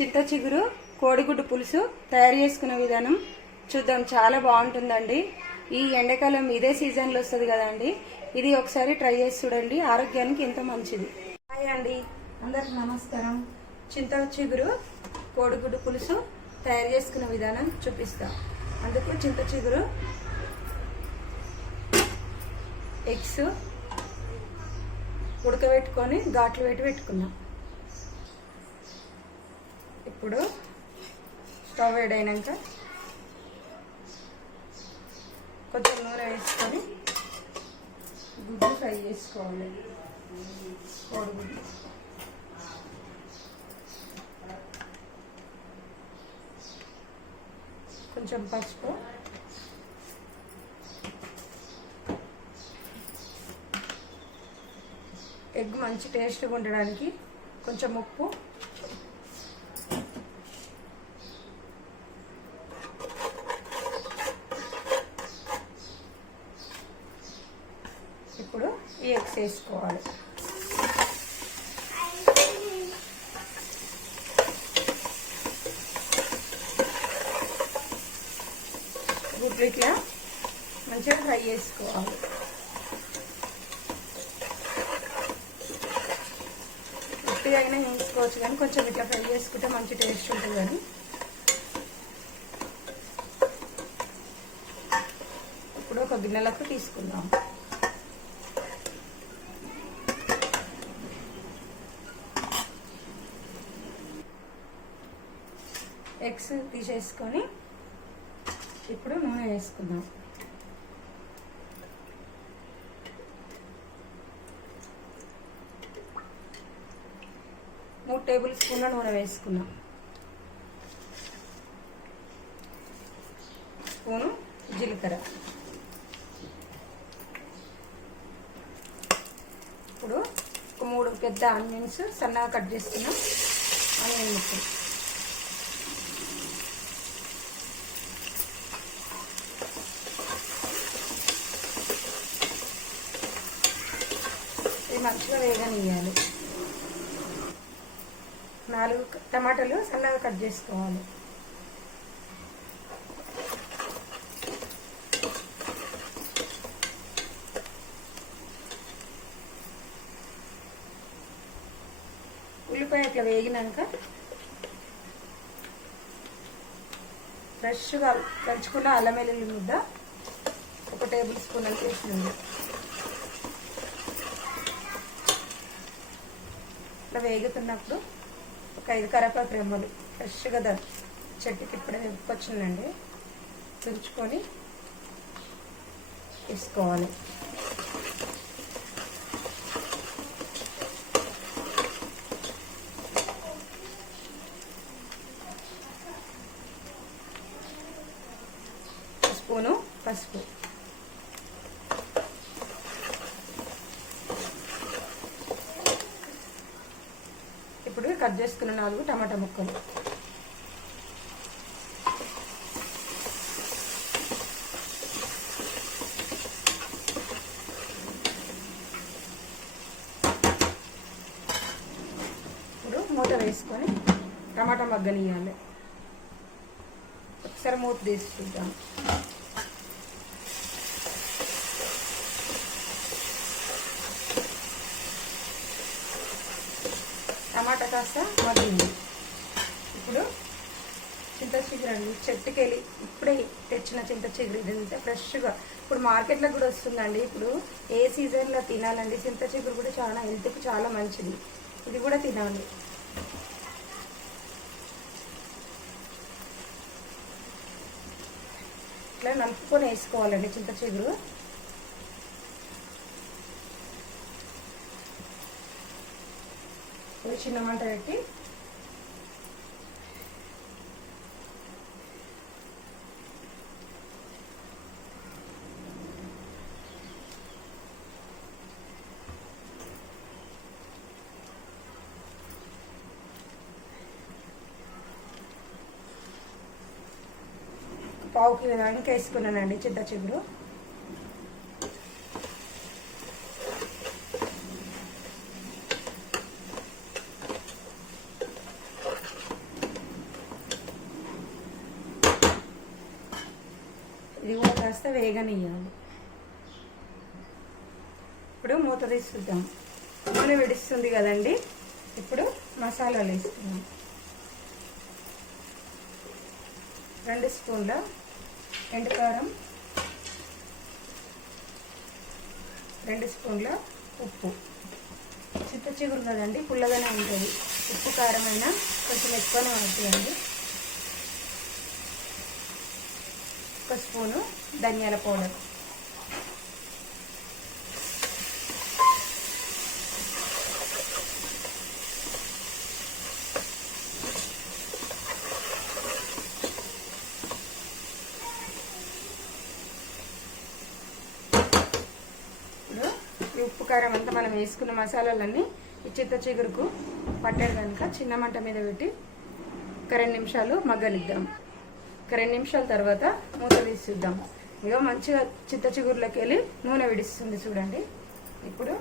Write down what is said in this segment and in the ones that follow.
చింత చిగురు కోడిగుడ్డు పులుసు తయారు చేసుకునే విధానం చూద్దాం. చాలా బాగుంటుందండి. ఈ ఎండాకాలం ఇదే సీజన్లో వస్తుంది కదండి. ఇది ఒకసారి ట్రై చేసి చూడండి. ఆరోగ్యానికి ఎంత మంచిది. హాయ్ అండి. అందరికి నమస్కారం. చింత చిగురు కోడిగుడ్డు పులుసు తయారు చేసుకునే విధానం చూపిస్తాం. అందుకు చింత చిగురు ఎగ్స్ ఉడకబెట్టుకొని ఘాట్లు పెట్టి పెట్టుకున్నాం. ఇప్పుడు స్టవ్ వేడైనాక కొంచెం నూనె వేసుకొని గుడ్డు ఫ్రై చేసుకోవాలి. కోడిగుడ్డు కొంచెం పసుపు. ఎగ్ మంచి టేస్ట్గా ఉండడానికి కొంచెం ఉప్పు ఇప్పుడు ఈ ఎగ్స్ వేసుకోవాలి గుడ్లు ఇట్లా మంచిగా ఫ్రై చేసుకోవాలి ఉట్టిగా అయినా వేసుకోవచ్చు కానీ కొంచెం ఇట్లా ఫ్రై చేసుకుంటే మంచి టేస్ట్ ఉంటుంది కానీ ఇప్పుడు ఒక గిన్నెలకు తీసుకుందాం ఎగ్స్ తీసేసుకొని ఇప్పుడు నూనె వేసుకుందాం. మూడు టేబుల్ స్పూన్ల నూనె వేసుకున్నాం స్పూను జీలకర్ర. ఇప్పుడు ఒక మూడు పెద్ద ఆనియన్స్ సన్నగా కట్ చేస్తున్నాం. ఆనియన్ ముక్కలు ఇది మంచిగా వేగనియాలి నాలుగు టమాటాలు సన్నగా కట్ చేసుకోవాలి. ఉల్లిపాయ ఇట్లా వేగినాక ఫ్రెష్గా దంచుకున్న అల్లం వెల్లుల్లి ముద్ద ఒక టేబుల్ స్పూన్ అంత వేసినండి ఇట్లా వేగుతున్నప్పుడు ఒక ఐదు కరేపాకు రెమ్మలు. ఫ్రెష్గా దా చెట్టుకి ఇప్పుడే వెప్పుకొచ్చిందండి తుంచుకొని తీసుకోవాలి. స్పూను పసుపు ఇప్పుడు కట్ చేసుకున్న నాలుగు టమాటా ముక్కలు. ఇప్పుడు మూత వేసుకొని టమాటా మగ్గనియాలి ఒకసారి మూత తీసి చూద్దాం. టమాటా కాస్త మగ్గింది. ఇప్పుడు చింత చిగురు అండి చెట్టుకి వెళ్ళి ఇప్పుడే తెచ్చిన చింత చిగురు ఇది ఫ్రెష్గా. ఇప్పుడు మార్కెట్లో కూడా వస్తుందండి. ఇప్పుడు ఏ సీజన్లో తినాలండి? చింత చిగురు కూడా చాలా హెల్త్కి చాలా మంచిది. ఇది కూడా తినాలి. ఇట్లా నలుపుకొని వేసుకోవాలండి చింత చిగురు. చిన్న మంట పెట్టి. పావు కిలో దానికి వేసుకున్నానండి చింత చిగురు కాస్త వేగనియ్యాలి. ఇప్పుడు మూత తీసుకుందాం నూనె విడుస్తుంది కదండి? ఇప్పుడు మసాలాలు వేసుకుందాం. రెండు స్పూన్ల ఎండుకారం రెండు స్పూన్ల ఉప్పు. చింత చిగురు కదండి పుల్లగానే ఉంటుంది. ఉప్పు కారమైనా కొంచెం ఎక్కువనే పడుతుందండి ఒక స్పూను ధనియాల పౌడర్. ఉప్పు కారం అంతా మనం వేసుకున్న మసాలాలన్నీ ఈ చిగురుకు పట్టారు కనుక చిన్న మంట మీద పెట్టి ఒక రెండు నిమిషాలు మగ్గనిద్దాం. ఒక రెండు నిమిషాల తర్వాత మూత తీసి చూద్దాం. ఇక మంచిగా చిత్త చిగురులోకి వెళ్ళి నూనె విడిస్తుంది చూడండి. ఇప్పుడు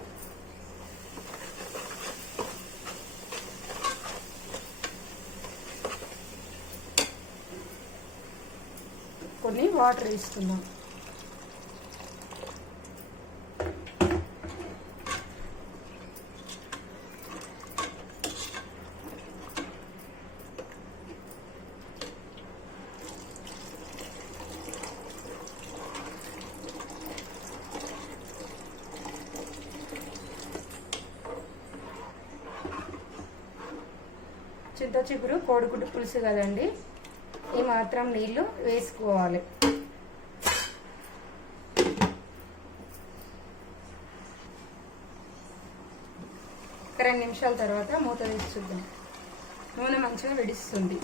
కొన్ని వాటర్ తీసుకుందాం. చింత చిగురు కోడిగుడ్డు పులుసు కదండి? ఈ మాత్రం నీళ్ళు వేసుకోవాలి. ఒక రెండు నిమిషాల తర్వాత మూత తీసి చూద్దాం. నూనె మంచిగా విడిస్తుంది.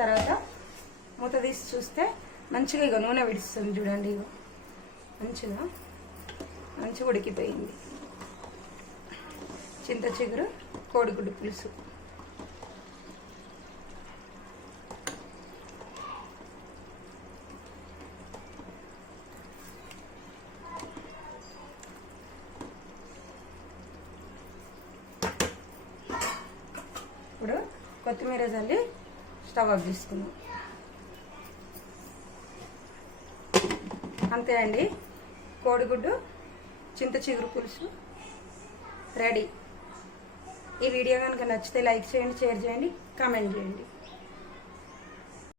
తర్వాత మూత తీసి చూస్తే మంచిగా ఇక నూనె విడుస్తుంది చూడండి ఇగో. మంచిగా మంచిగా ఉడికిపోయింది. చింత చిగురు కోడిగుడ్డు పులుసు. ఇప్పుడు కొత్తిమీర చల్లి స్టవ్ ఆఫ్ చేసుకుందాం. అంతే అండి. కోడిగుడ్డు చింత చిగురు పులుసు రెడీ. ఈ వీడియో కనుక నచ్చితే లైక్ చేయండి షేర్ చేయండి కామెంట్ చేయండి.